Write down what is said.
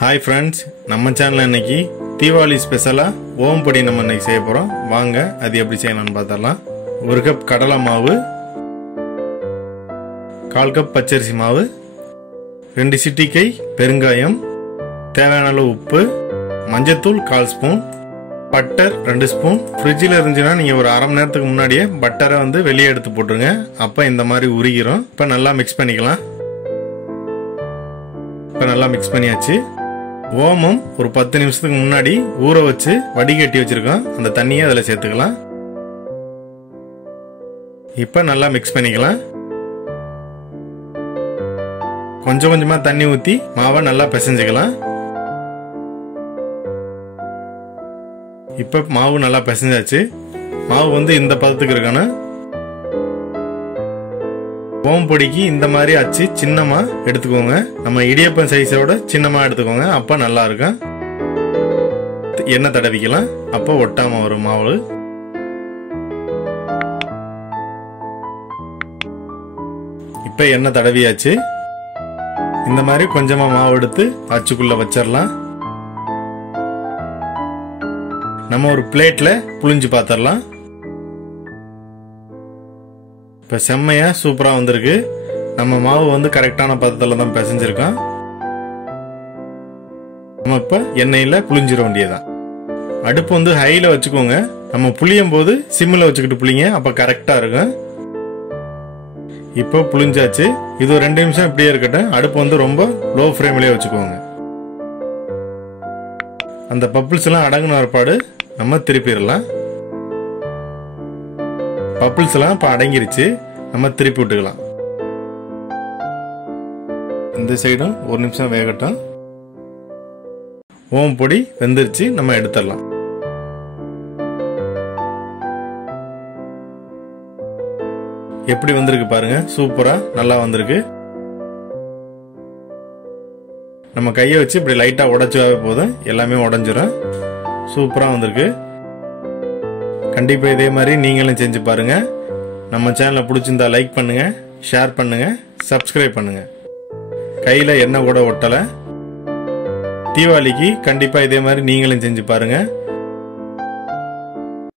hi friends நம்ம சேனல்ல இன்னைக்கு தீபாவளி ஸ்பெஷலா ஓம் பொடி நம்ம இன்னைக்கு செய்ய போறோம் வாங்க அது எப்படி செய்யணும்னு பார்த்தறலாம் 1 கப் கடலை மாவு 1/4 கப் பச்சரிசி மாவு 2 சிட்டிகை பெருங்காயம் தேவையான அளவு உப்பு மஞ்சள்தூள் 1/4 ஸ்பூன் பட்டர் 2 ஸ்பூன் ஃப்ரிட்ஜ்ல இருந்துனா நீங்க ஒரு அரை மணி நேரத்துக்கு முன்னாடியே பட்டரை வந்து வெளிய எடுத்து போட்டுருங்க அப்ப இந்த மாதிரி உருகிரும் இப்ப நல்லா mix பண்ணிக்கலாம் இப்ப நல்லா mix பண்ணியாச்சு ஓமம் ஒரு 10 நிமிஷத்துக்கு முன்னாடி ஊற வச்சு வடிகட்டி வச்சிருக்கோம் அந்த தண்ணியை அதல சேர்த்துக்கலாம் இப்போ நல்லா mix பண்ணிக்கலாம் கொஞ்சம் கொஞ்சமா தண்ணி ஊத்தி மாவை நல்லா பிசைஞ்சிக்கலாம் இப்போ மாவு நல்லா பிசைஞ்சாச்சு மாவு வந்து இந்த பதத்துக்கு இருக்கணும் ஓம் பொடிக்கு இந்த மாதிரி அச்சு சின்னமா எடுத்துக்கோங்க நம்ம இடியப்பம் சைஸோட சின்னமா எடுத்துக்கோங்க அப்ப நல்லா இருக்கும் எண்ணெய் தடவிக்கலாம் அப்ப ஒட்டாம வரும் மாவு இப்ப எண்ணெய் தடவியாச்சு இந்த மாதிரி கொஞ்சமா மாவு எடுத்து அச்சுக்குள்ள வச்சிரலாம் நம்ம ஒரு பிளேட்ல புளிஞ்சு பாத்திரலாம் இப்ப செம்மையா சூப்பரா வந்திருக்கு நம்ம மாவு வந்து கரெக்டான பதத்துல தான் பிசைஞ்சிருக்கோம் நம்ம இப்ப எண்ணெயில புளிஞ்சிர வேண்டியதான் அடுப்பு வந்து ஹைல வச்சுக்கோங்க நம்ம புளியும் போது சிம்ல வச்சுக்கிட்டு புளிங்க அப்ப கரெக்டா இருக்கும் இப்போ புளிஞ்சாச்சு இது ஒரு 2 நிமிஷம் இப்படியே இருக்கட்டும் அடுப்பு வந்து ரொம்ப லோ ஃப்ளேம்லயே வச்சுக்கோங்க அந்த பப்பிள்ஸ் எல்லாம் அடங்குன ஏற்பாடு நம்ம திருப்பிடலாம் பப்பிள்ஸ் எல்லாம் இப்ப அடங்கிருச்சு நம்ம திருப்பி விட்டுக்கலாம் இந்த சைடும் ஒரு நிமிஷம் வேகட்டும் ஓம் பொடி வெந்துருச்சு நம்ம எடுத்துடலாம் எப்படி வந்திருக்கு பாருங்க சூப்பரா நல்லா வந்திருக்கு நம்ம கையை வச்சு இப்படி லைட்டா உடைச்சாவே போதும் எல்லாமே உடைஞ்சிரும் சூப்பரா வந்திருக்கு கண்டிப்பா இதே மாதிரி நீங்களும் செஞ்சு பாருங்க நம்ம சேனலை பிடிச்சிருந்தா லைக் பண்ணுங்க ஷேர் பண்ணுங்க சப்ஸ்கிரைப் பண்ணுங்க கையில எண்ணெய் கூட ஒட்டல தீபாவளிக்கு கண்டிப்பா இதே மாதிரி நீங்களும் செஞ்சு பாருங்க